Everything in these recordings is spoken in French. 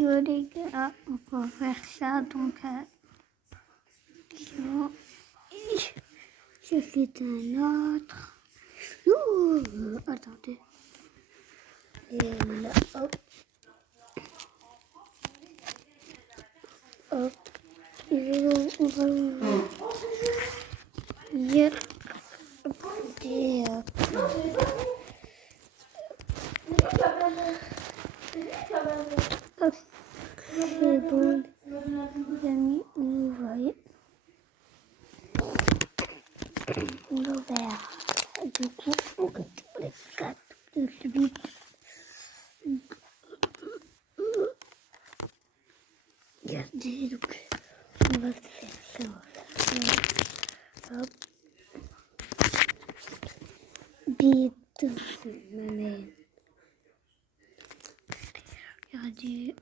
Yo les gars, on va faire ça donc je fais un autre. Attendez. Et là, hop. Hop. Et on va hier. Et hop. C'est bon. Les amis, vous voyez. Le vert. Du coup, on va les 4 de suite. Regardez, donc, on va faire ça. Hop. Bite, regardez.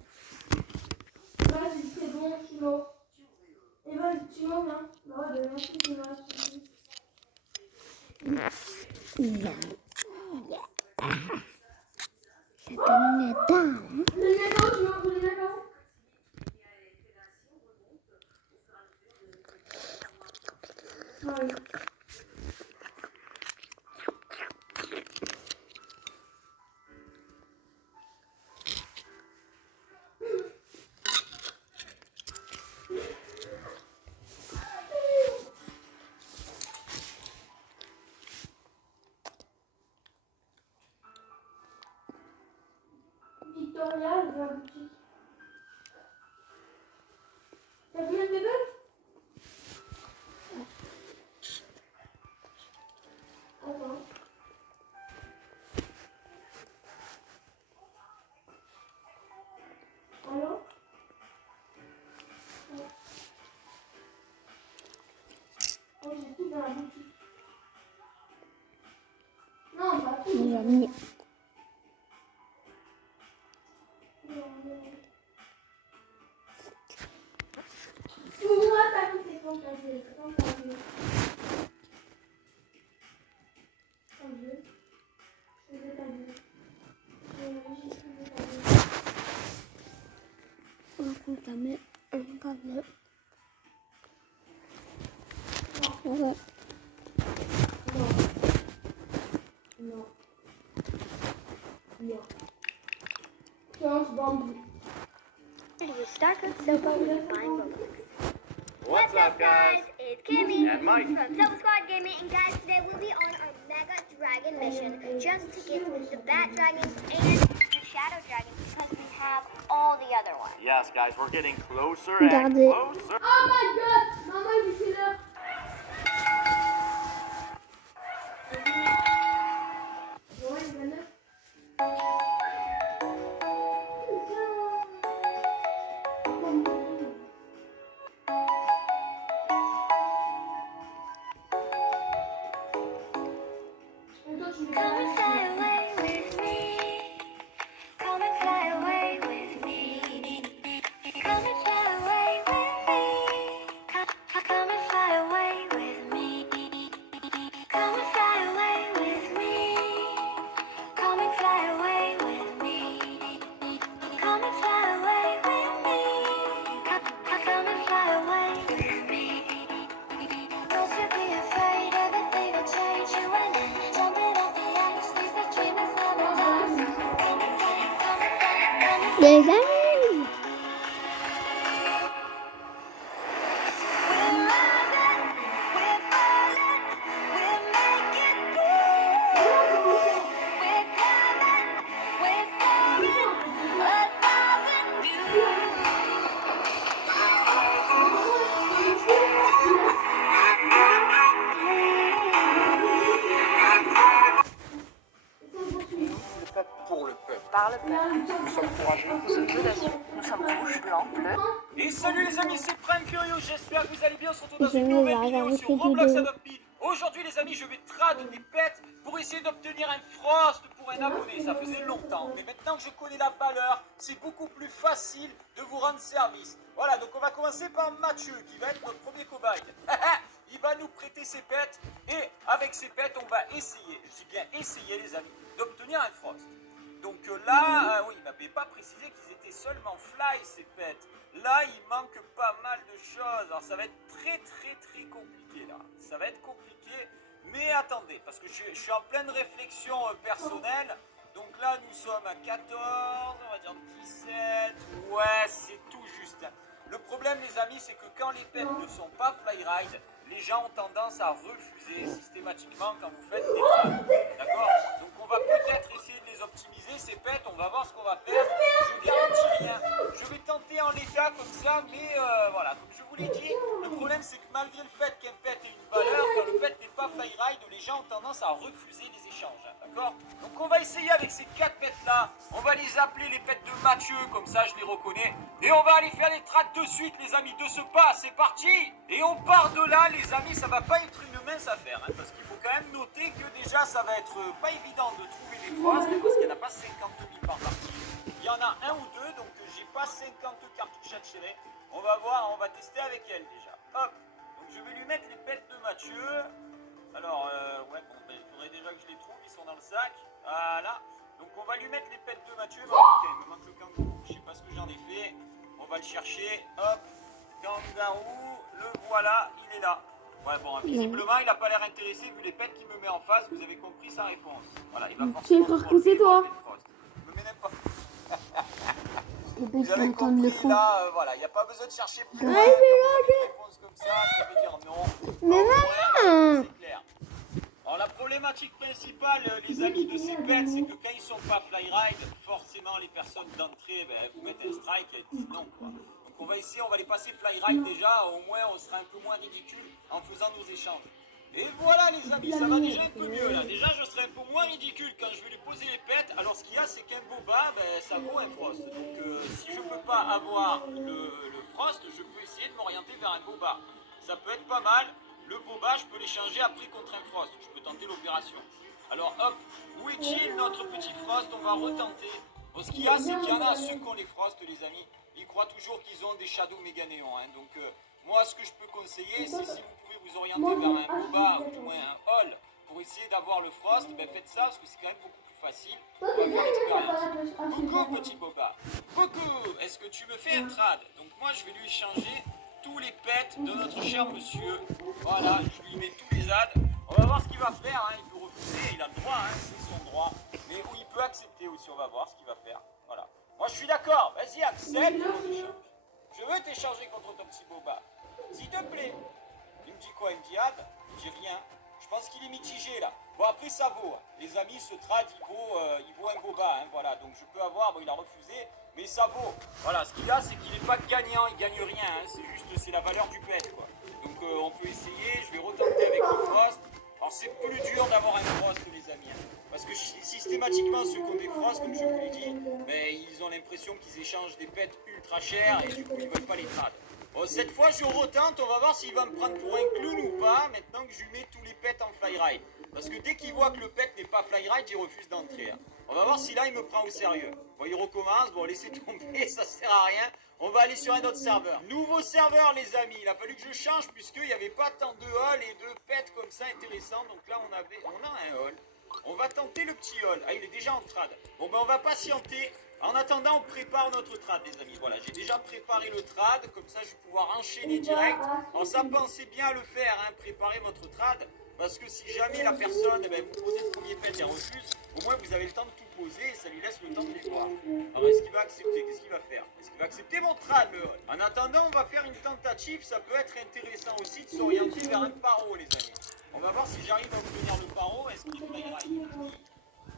Vas-y, c'est bon, Chino. Et vas-y, Chino, viens. Bah ouais, merci, Chino. Ça donne le temps. Les mélos, Chino, vous les mélos. Ouais. Victoria, elle va à la boutique. T'as vu le bébé? Attends. Allô? Oh, j'ai tout dans la boutique. Non, pas tout. Les amis. Moi, t'as mis tes comptes à jouer. Quand t'as joué. T'as joué. Je vais t'as joué. On compte la mettre un câble. Ouais. Non. Non. Change bambou. With Starcoat Sopo, you find Robux. What's up, guys? It's Kimmy And Mike. from Sopo Squad Gaming, and guys, today we'll be on our Mega Dragon mission just to get the Bat Dragons and the Shadow Dragons because we have all the other ones. Yes, guys, we're getting closer and Regardez. closer. Oh my god! Maman, il est quelle heure? Ouais, il est 29. Come and fly away with me. Come and fly away with me. Come and fly away with me. Come and fly away with me. Come and fly away with me. Come and fly away with me. Come and fly away with me. Come and fly away with me. Don't you be afraid, everything will change you and then jumping off the edge, sees the dream is never done. Come and fly, come and fly, come and fly. Les amis. We're rising, we're falling, we're making moves. We're climbing, we're soaring, 1,000 views. Le peuple pour le peuple. Par le peuple. Nous sommes courageux. Nous sommes audacieux. Nous sommes rouges, blancs, bleus. Et salut les amis, c'est Prime Curio, j'espère que vous allez bien. On se retrouve dans Les une amis, nouvelle on va vidéo regarder sur cette Roblox vidéo. Adopt Me. Aujourd'hui les amis, je vais trad des pets pour essayer d'obtenir un Frost pour un abonné. Ça faisait longtemps, mais maintenant que je connais la valeur, c'est beaucoup plus facile de vous rendre service. Voilà, donc on va commencer par Mathieu, qui va être notre premier cobaye. Il va nous prêter ses pets, et avec ses pets, on va essayer, je dis bien essayer les amis, d'obtenir un Frost. Donc là, oui, il m'avait pas précisé qu'ils étaient seulement fly ces pets. Là, il manque pas mal de choses. Alors ça va être très compliqué là. Ça va être compliqué. Mais attendez, parce que je suis en pleine réflexion personnelle. Donc là, nous sommes à 14, on va dire 17. Ouais, c'est tout juste. Le problème, les amis, c'est que quand les pets ne sont pas fly ride, les gens ont tendance à refuser systématiquement quand vous faites des trades. D'accord? Donc on va peut-être essayer de les optimiser, ces pets, on va voir ce qu'on va faire. Je garantis rien. Je vais tenter en l'état comme ça, mais voilà, comme je vous l'ai dit, le problème c'est que malgré le fait qu'un pet ait une valeur, quand le pet n'est pas fly ride, les gens ont tendance à refuser les échanges. D'accord? Donc on va essayer avec ces 4 pets là, on va les appeler les pets de Mathieu, comme ça je les reconnais. Et on va aller faire les trades de suite les amis, de ce pas, c'est parti. Et on part de là les amis, ça va pas être une mince affaire, hein, parce qu'il faut quand même noter que déjà ça va être pas évident de trouver des frostes, parce qu'il n'y en a pas 50 000 par partie. Il y en a un ou deux, donc j'ai pas 50 cartouches à tirer. On va voir, on va tester avec elle déjà. Hop, donc je vais lui mettre les pets de Mathieu. Alors, ouais, bon, ben, il faudrait déjà que je les trouve, ils sont dans le sac. Voilà. Donc on va lui mettre les pets de Mathieu. Bon, ok, il me manque le kangourou. Je sais pas ce que j'en ai fait. On va le chercher. Hop, kangourou, le voilà, il est là. Ouais, bon, visiblement, il n'a pas l'air intéressé vu les pets qu'il me met en face. Vous avez compris sa réponse. Voilà, il va forcément. Tu crois que c'est toi? Je me mets même pas. Les Vous bêtes qui avez entendent le compris, fond. là, voilà, il n'y a pas besoin de chercher plus loin. Ouais, Quand vous avez une réponse comme ça veut dire non. Mais non, c'est clair. Alors la problématique principale, les amis de ces pets, c'est que quand ils sont pas fly ride, forcément les personnes d'entrée vous mettent un strike et elles disent non, quoi. Donc on va essayer, on va les passer fly ride déjà, au moins on sera un peu moins ridicule en faisant nos échanges. Et voilà les amis, ça va déjà un peu mieux là. Déjà je serai un peu moins ridicule quand je vais lui poser les pets. Alors ce qu'il y a, c'est qu'un boba, ça vaut un frost. Donc si je peux pas avoir le frost, je peux essayer de m'orienter vers un boba. Ça peut être pas mal. Le boba, je peux l'échanger après contre un frost. Je peux tenter l'opération. Alors hop, où est-il notre petit frost? On va retenter. Bon, ce qu'il y a, c'est qu'il y en a ceux qui ont les frosts, les amis. Ils croient toujours qu'ils ont des shadows méga néons. Hein. Donc moi, ce que je peux conseiller, c'est si vous pouvez vous orienter vers un boba ou du moins un hall pour essayer d'avoir le frost, faites ça parce que c'est quand même beaucoup plus facile. On va faire l'expérience. Coucou petit boba. Coucou, est-ce que tu me fais un trad? Donc moi, je vais lui échanger tous les pets de notre cher monsieur. Voilà, je lui mets tous les adds. On va voir ce qu'il va faire. Hein. Il peut refuser, il a le droit, hein. C'est son droit. Mais il peut accepter aussi, on va voir ce qu'il va faire. Voilà. Moi, je suis d'accord. Vas-y, accepte mon échange. Je veux t'échanger contre ton petit boba. S'il te plaît. Il me dit quoi? Il me dit Ad? Il me dit rien. Je pense qu'il est mitigé là. Bon après ça vaut. Les amis, ce trad il vaut un boba. Hein, voilà. Donc je peux avoir, bon il a refusé, mais ça vaut. Voilà, ce qu'il y a c'est qu'il n'est pas gagnant, il gagne rien. Hein, c'est juste, c'est la valeur du pet quoi. Donc on peut essayer, je vais retenter avec le frost. Alors c'est plus dur d'avoir un frost les amis. Hein, parce que systématiquement ceux qui ont des frosts, comme je vous l'ai dit, ils ont l'impression qu'ils échangent des pets ultra chers et du coup ils veulent pas les trad. Bon, cette fois je retente, on va voir s'il va me prendre pour un clown ou pas, maintenant que je lui mets tous les pets en fly ride. Parce que dès qu'il voit que le pet n'est pas fly ride, il refuse d'entrer. Hein. On va voir si là il me prend au sérieux. Bon, il recommence, bon laissez tomber, ça sert à rien. On va aller sur un autre serveur. Nouveau serveur les amis, il a fallu que je change puisqu'il n'y avait pas tant de halls et de pets comme ça intéressants. Donc là on a un hall. On va tenter le petit hall. Ah il est déjà en trad. Bon ben on va patienter. En attendant, on prépare notre trad, les amis. Voilà, j'ai déjà préparé le trad, comme ça je vais pouvoir enchaîner direct. Alors ça, pensez bien à le faire, hein, préparer votre trad, parce que si jamais la personne, vous posez le premier pet et elle refuse, au moins vous avez le temps de tout poser et ça lui laisse le temps de les voir. Alors est-ce qu'il va accepter? Qu'est-ce qu'il va faire? Est-ce qu'il va accepter mon trad, le hall? En attendant, on va faire une tentative, ça peut être intéressant aussi de s'orienter vers un paro, les amis. On va voir si j'arrive à obtenir le paro, est-ce qu'il fly ride?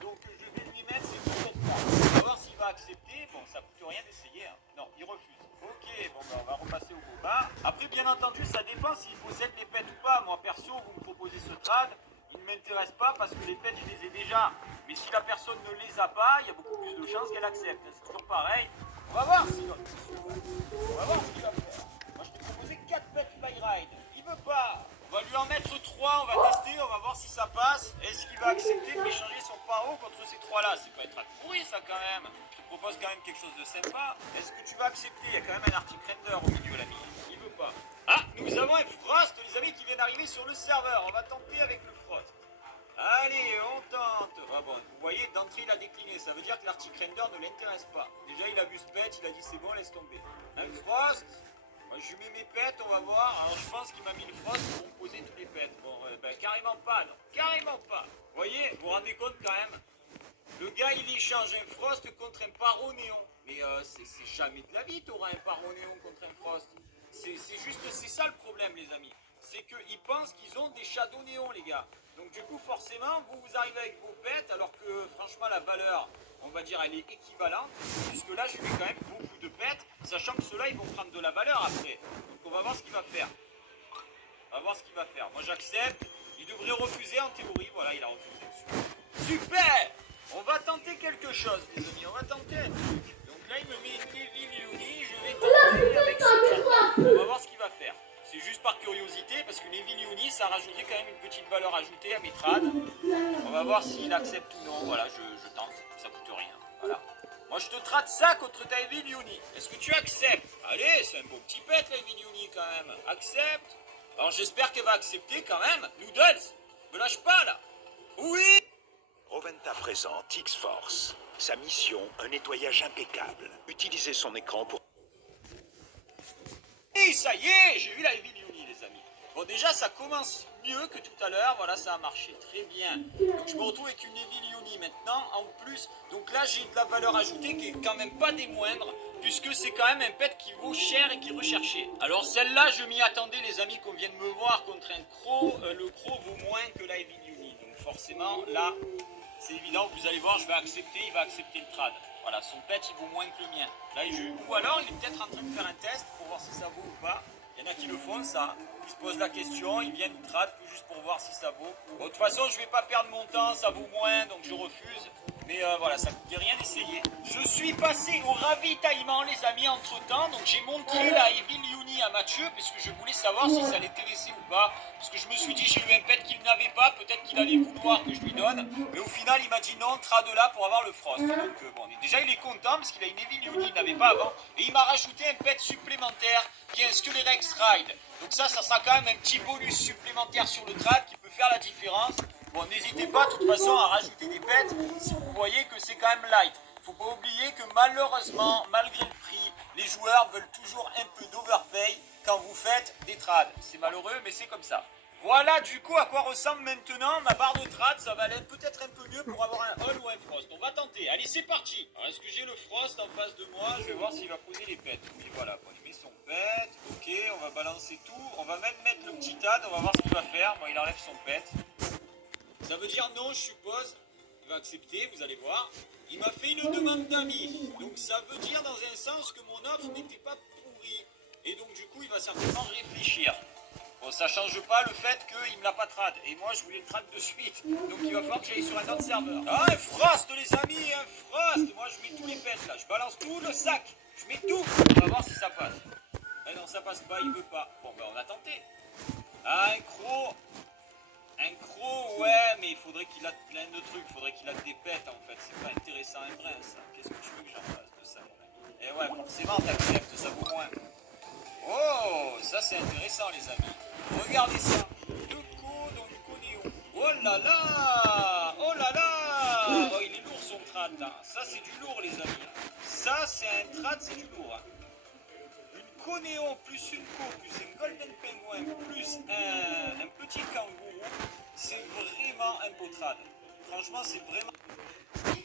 Donc je vais lui mettre ces deux pets là. On va voir s'il va accepter. Bon, ça coûte rien d'essayer. Hein. Non, il refuse. Ok, bon, on va repasser au boba. Après, bien entendu, ça dépend s'il possède les pets ou pas. Moi, perso, vous me proposez ce trad. Il ne m'intéresse pas parce que les pets, je les ai déjà. Mais si la personne ne les a pas, il y a beaucoup plus de chances qu'elle accepte. C'est toujours pareil. On va voir s'il va. On va voir ce qu'il va faire. Moi, je t'ai proposé 4 pets fly ride. Il veut pas. On va lui en mettre 3, on va tester, on va voir si ça passe. Est-ce qu'il va accepter de m'échanger son paro contre ces 3-là? C'est pas être à pourri ça quand même. Je te propose quand même quelque chose de sympa. Est-ce que tu vas accepter? Il y a quand même un Arctic Render au milieu l'ami. Il veut pas. Ah, nous avons un frost, les amis, qui vient d'arriver sur le serveur. On va tenter avec le frost. Allez, on tente. Ah bon, vous voyez, d'entrée, il a décliné. Ça veut dire que l'Arctic Render ne l'intéresse pas. Déjà, il a vu ce pet, il a dit c'est bon, laisse tomber. Un Frost. Moi, je lui mets mes pets, on va voir. Alors, je pense qu'il m'a mis le Frost pour me poser tous les pets. Bon, ben, carrément pas, non. Carrément pas. Vous voyez, vous vous rendez compte quand même? Le gars, il échange un Frost contre un Paro Néon. Mais c'est jamais de la vie, t'auras un Paro Néon contre un Frost. C'est juste, c'est ça le problème, les amis. C'est qu'ils pensent qu'ils ont des Shadow Néon, les gars. Donc du coup, forcément, vous arrivez avec vos pets, alors que franchement, la valeur, on va dire, elle est équivalente. Puisque là, je mets quand même beaucoup de pets, sachant que ceux-là, ils vont prendre de la valeur après. Donc on va voir ce qu'il va faire. On va voir ce qu'il va faire. Moi, j'accepte. Il devrait refuser en théorie. Voilà, il a refusé. Super! On va tenter quelque chose, les amis. On va tenter un truc. Donc là, il me met une Evil. Je vais tenter avec ça. On va voir ce qu'il va faire. C'est juste par curiosité, parce que les Uni, ça rajouterait quand même une petite valeur ajoutée à mes trades. On va voir s'il accepte ou non. Voilà, je tente. Ça coûte rien. Voilà. Moi, je te trade ça contre ta Evil Uni. Est-ce que tu acceptes? Allez, c'est un beau petit pet, la Evil Uni, quand même. Accepte. Alors, j'espère qu'elle va accepter quand même. Noodles, me lâche pas, là. Oui. Roventa présente X-Force. Sa mission, un nettoyage impeccable. Utilisez son écran pour... Et ça y est, j'ai eu la Evil Uni, les amis. Bon, déjà, ça commence mieux que tout à l'heure. Voilà, ça a marché très bien. Donc, je me retrouve avec une Evil Uni maintenant, en plus. Donc là, j'ai de la valeur ajoutée qui est quand même pas des moindres, puisque c'est quand même un pet qui vaut cher et qui est recherché. Alors, celle-là, je m'y attendais, les amis, qu'on vienne me voir contre un Croc. Le Croc vaut moins que la Evil Uni. Donc, forcément, là, c'est évident, vous allez voir, je vais accepter, il va accepter le trade. Voilà, son pet, il vaut moins que le mien. Là, ou alors, il est peut-être en train de faire un test pour voir si ça vaut ou pas. Il y en a qui le font, ça. Ils se posent la question, ils viennent trade juste pour voir si ça vaut. Bon, de toute façon, je ne vais pas perdre mon temps, ça vaut moins, donc je refuse. Mais voilà, ça ne coûtait rien d'essayer. Je suis passé au ravitaillement, les amis, entre-temps. Donc, j'ai montré la Evil Uni à Mathieu, puisque je voulais savoir si ça l'intéressait ou pas. Parce que je me suis dit, j'ai eu un pet qu'il n'avait pas, peut-être qu'il allait vouloir que je lui donne. Mais au final, il m'a dit non, trade là pour avoir le Frost. Donc, bon, déjà, il est content, parce qu'il a une Evil Uni, il n'avait pas avant. Et il m'a rajouté un pet supplémentaire, qui est un Skullrex Ride. Donc ça sera quand même un petit bonus supplémentaire sur le trade qui peut faire la différence. Bon, n'hésitez pas de toute façon à rajouter des pets si vous voyez que c'est quand même light. Il ne faut pas oublier que malheureusement, malgré le prix, les joueurs veulent toujours un peu d'overpay quand vous faites des trades. C'est malheureux, mais c'est comme ça. Voilà du coup à quoi ressemble maintenant ma barre de trade. Ça va aller peut-être un peu mieux pour avoir un Hall ou un Frost. On va tenter. Allez, c'est parti. Alors, est-ce que j'ai le Frost en face de moi? Je vais voir s'il va poser les pets. Oui, voilà. Bon, il met son pet. Ok, on va balancer tout. On va même mettre le petit tad. On va voir ce qu'il va faire. Bon, il enlève son pet. Ça veut dire non, je suppose. Il va accepter, vous allez voir. Il m'a fait une demande d'amis. Donc ça veut dire dans un sens que mon offre n'était pas pourrie. Et donc du coup, il va certainement réfléchir. Bon, ça change pas le fait qu'il me l'a pas trad. Et moi, je voulais le trad de suite. Donc il va falloir que j'aille sur un autre serveur. Ah, un Frost, les amis, un Frost. Moi, je mets tous les pets là. Je balance tout le sac. Je mets tout. On va voir si ça passe. Ah non, ça passe pas, il veut pas. Bon, ben on a tenté. Ah, un Croc. Un Croc, ouais, mais il faudrait qu'il a plein de trucs. Il faudrait qu'il a des pets en fait. C'est pas intéressant un brin ça. Qu'est-ce que tu veux que j'en fasse de ça, mon ami? Eh ouais, forcément, t'acceptes, ça vaut moins. Oh, ça c'est intéressant, les amis. Regardez ça. Donc Néon. Oh là là. Oh là là. Oh, il est lourd son trad là. Ça c'est du lourd, les amis. Ça c'est un trad, c'est du lourd. Hein. Une Conéon plus une Co plus un Golden Penguin plus un petit kangourou. C'est vraiment un beau trad. Franchement, c'est vraiment...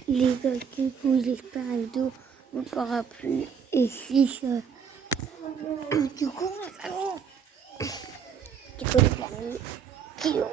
Les gars, du coup, j'espère la vidéo vous aura plu. Et si du coup, nous allons décoller la nuit qui ont